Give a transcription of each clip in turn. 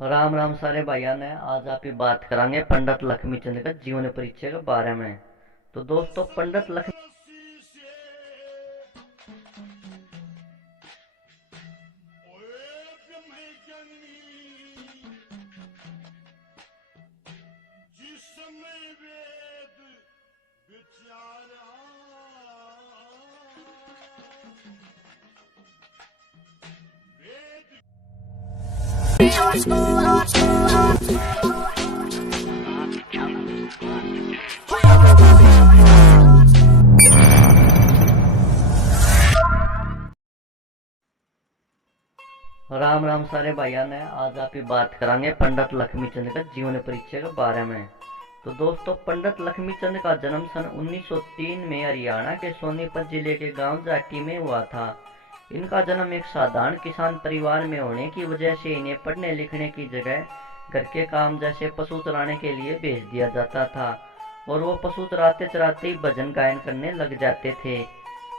राम राम सारे भाइयों ने आज आप ही बात करांगे पंडित लक्ष्मीचंद का जीवन परिचय के बारे में। तो दोस्तों पंडित लक्ष्मी राम राम सारे भाइयों ने आज आप ही बात करांगे पंडित लक्ष्मीचंद का जीवन परिचय के बारे में। तो दोस्तों पंडित लक्ष्मीचंद का जन्म सन 1903 में हरियाणा के सोनीपत जिले के गांव जाटी में हुआ था। इनका जन्म एक साधारण किसान परिवार में होने की वजह से इन्हें पढ़ने लिखने की जगह घर के काम जैसे पशु चराने के लिए भेज दिया जाता था और वो पशु चराते चराते ही भजन गायन करने लग जाते थे।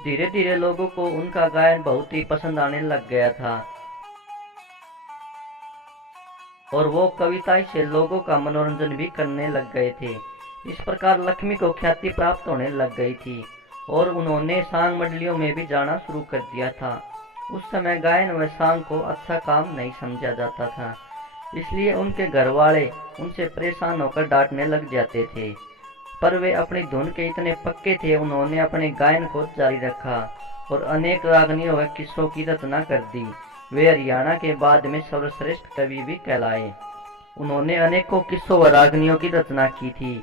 धीरे धीरे लोगों को उनका गायन बहुत ही पसंद आने लग गया था और वो कविताएं से लोगों का मनोरंजन भी करने लग गए थे। इस प्रकार लक्ष्मी को ख्याति प्राप्त होने लग गई थी और उन्होंने सांग मंडलियों में भी जाना शुरू कर दिया था। उस समय गायन व सांग को अच्छा काम नहीं समझा जाता था, इसलिए उनके घर वाले उनसे परेशान होकर डांटने लग जाते थे। पर वे अपनी धुन के इतने पक्के थे, उन्होंने अपने गायन को जारी रखा और अनेक रागनियों व किस्सों की रचना कर दी। वे हरियाणा के बाद में सर्वश्रेष्ठ कवि भी कहलाए। उन्होंने अनेकों किस्सों व रागनियों की रचना की थी।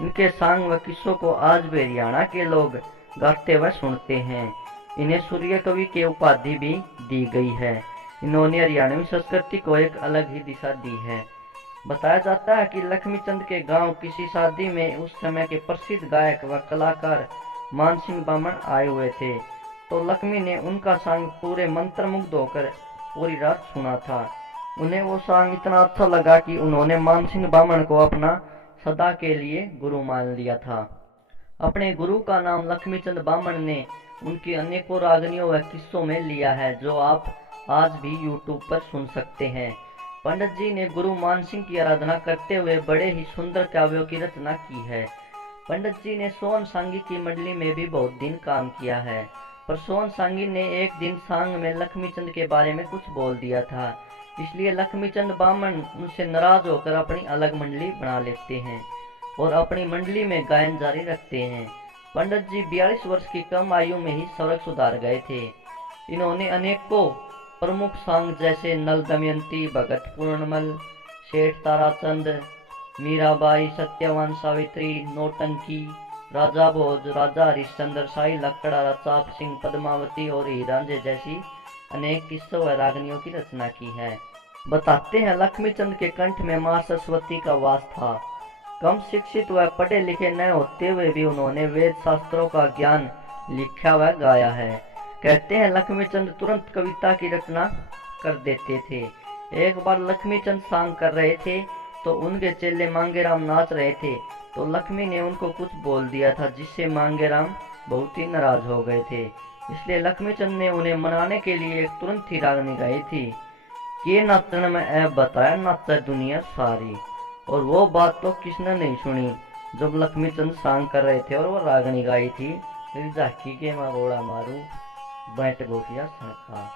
इनके सांग व किस्सों को आज भी हरियाणा के लोग गाते व सुनते हैं। इन्हें सूर्य कवि की उपाधि भी दी गई है। इन्होंने हरियाणवी संस्कृति को एक अलग ही दिशा दी है। बताया जाता है कि लक्ष्मीचंद के गांव किसी शादी में उस समय के प्रसिद्ध गायक व कलाकार मानसिंह बामन आए हुए थे, तो लक्ष्मी ने उनका सांग पूरे मंत्रमुग्ध होकर पूरी रात सुना था। उन्हें वो सांग इतना अच्छा लगा कि उन्होंने मानसिंह बामन को अपना सदा के लिए गुरु मान लिया था। अपने गुरु का नाम लक्ष्मीचंद बामन ने उनकी अनेकों रागनियों व किस्सों में लिया है, जो आप आज भी यूट्यूब पर सुन सकते हैं। पंडित जी ने गुरु मानसिंह की आराधना करते हुए बड़े ही सुंदर काव्यों की रचना की है। पंडित जी ने सोन सांगी की मंडली में भी बहुत दिन काम किया है, पर सोन सांगी ने एक दिन सांग में लक्ष्मीचंद के बारे में कुछ बोल दिया था, इसलिए लक्ष्मीचंद बामन उनसे नाराज होकर अपनी अलग मंडली बना लेते हैं और अपनी मंडली में गायन जारी रखते हैं। पंडित जी 42 वर्ष की कम आयु में ही स्वर्ग सुधार गए थे। इन्होंने अनेकों प्रमुख सांग जैसे नल दमयंती, भगत पूर्णमल, सेठ ताराचंद, मीराबाई, सत्यवान सावित्री, नौटंकी, राजा भोज, राजा हरिश्चंद्र, शाही लकड़ा, चाप सिंह, पद्मावती और हीरांजे जैसी अनेक किस्सों व रागनियों की रचना की है। बताते हैं लक्ष्मीचंद के कंठ में मां सरस्वती का वास था। कम शिक्षित व पढ़े लिखे न होते हुए भी उन्होंने वेद शास्त्रों का ज्ञान लिखा व गाया है। कहते हैं लक्ष्मीचंद तुरंत कविता की रचना कर देते थे। एक बार लक्ष्मीचंद सांग कर रहे थे तो उनके चेले मांगेराम नाच रहे थे, तो लक्ष्मी ने उनको कुछ बोल दिया था, जिससे मांगेराम बहुत ही नाराज हो गए थे। इसलिए लक्ष्मीचंद ने उन्हें मनाने के लिए एक तुरंत ही रागनी गाई थी कि नाचन में ऐ बताया नाचा दुनिया सारी। और वो बात तो किसने नहीं सुनी जब लक्ष्मीचंद सांग कर रहे थे और वो रागनी गाई थी, फिर झाकी के मारोड़ा मारू बैठ गोफिया सनखा।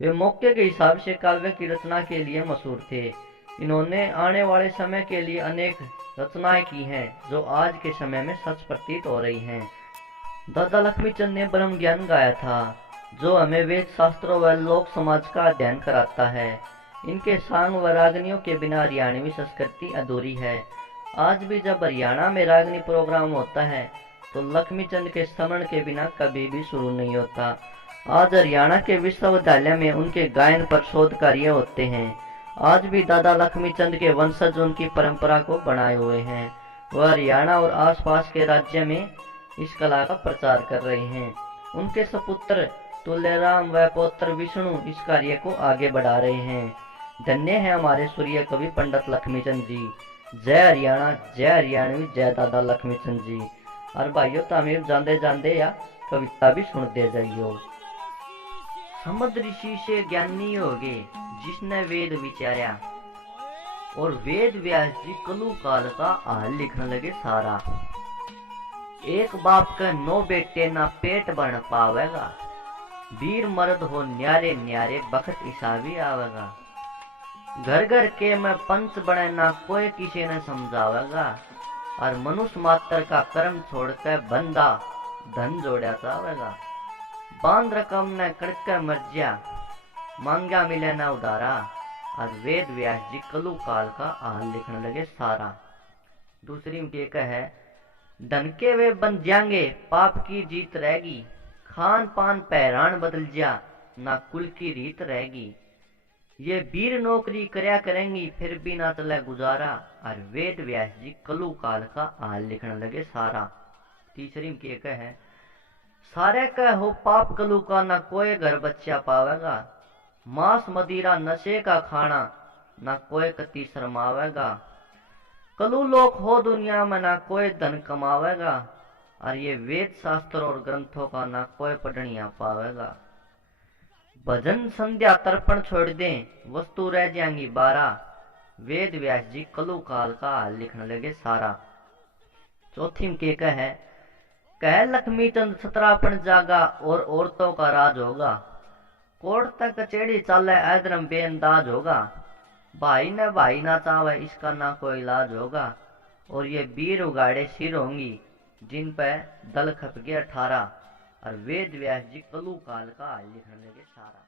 वे मौके के हिसाब से काव्य की रचना के लिए मशहूर थे। इन्होंने आने वाले समय के लिए अनेक रचनाएं की हैं, जो आज के समय में सच प्रतीत हो रही हैं। दादा लक्ष्मीचंद ने ब्रह्म ज्ञान गाया था, जो हमें वेद शास्त्रों व लोक समाज का अध्ययन कराता है। इनके सांग व रागनियों के बिना हरियाणवी संस्कृति अधूरी है। आज भी जब हरियाणा में रागनी प्रोग्राम होता है तो लक्ष्मीचंद के स्मरण के बिना कभी भी शुरू नहीं होता। आज हरियाणा के विश्वविद्यालय में उनके गायन पर शोध कार्य होते हैं। आज भी दादा लक्ष्मीचंद के वंशज उनकी परंपरा को बनाए हुए हैं। वह हरियाणा और आसपास के राज्य में इस कला का प्रचार कर रहे हैं। उनके सपुत्र तुल्यराम व पौत्र विष्णु इस कार्य को आगे बढ़ा रहे हैं। धन्य है हमारे सूर्य कवि पंडित लक्ष्मीचंद जी। जय हरियाणा, जय हरियाणवी, जय दादा लक्ष्मीचंद जी। और भाइयों तमिल जाते जाते या कविता भी सुनते जाइयो। समुद्र ऋषि से ज्ञानी हो गए जिसने वेद विचारा, और वेद व्यास जी कलु काल का हाल लिखने लगे सारा। एक बाप के 9 बेटे ना पेट भर पावेगा, वीर मर्द हो न्यारे न्यारे बखत ईसा भी आवेगा। घर घर के में पंच बने ना कोई किसी ने समझावेगा, और मनुष्य मात्र का कर्म छोड़कर बंदा धन जोड़ा चावेगा। बांध रकम ने कड़कर मर्जिया, मांगा मिले ना उधारा, और वेद व्यास जी कलु काल का हाल लिखने लगे सारा। दूसरी में एक है, धन के वे बन जाएंगे पाप की जीत रहेगी, खान पान पहरान बदल जा ना कुल की रीत रहेगी। ये वीर नौकरी करया करेंगी फिर भी ना चले गुजारा, और वेद व्यास जी कलु काल का हाल लिखने लगे सारा। तीसरी में एक है, सारे का हो पाप कलु का ना कोई घर बच्चा पावेगा, मांस मदिरा नशे का खाना ना कोई कति शर्मावेगा। कलु लोक हो दुनिया में ना कोई धन कमावेगा, और ये वेद शास्त्र और ग्रंथों का ना कोई पढ़निया पावेगा। भजन संध्या तर्पण छोड़ दें वस्तु रह जाएंगी 12, वेद व्यास जी कलु काल का हाल लिखने लगे सारा। चौथी में के है, कह लक्ष्मी चंद सतरापन जागा और औरतों का राज होगा, कोर्ट तक कचेड़ी चाले ऐदरम बेअंदाज होगा। भाई ने भाई ना चावे इसका ना कोई इलाज होगा, और ये वीर उगाड़े सिर होंगी जिन पे दल खप गया 18, और वेद व्यास जी कलु काल का हाल लिखने लगे सारा।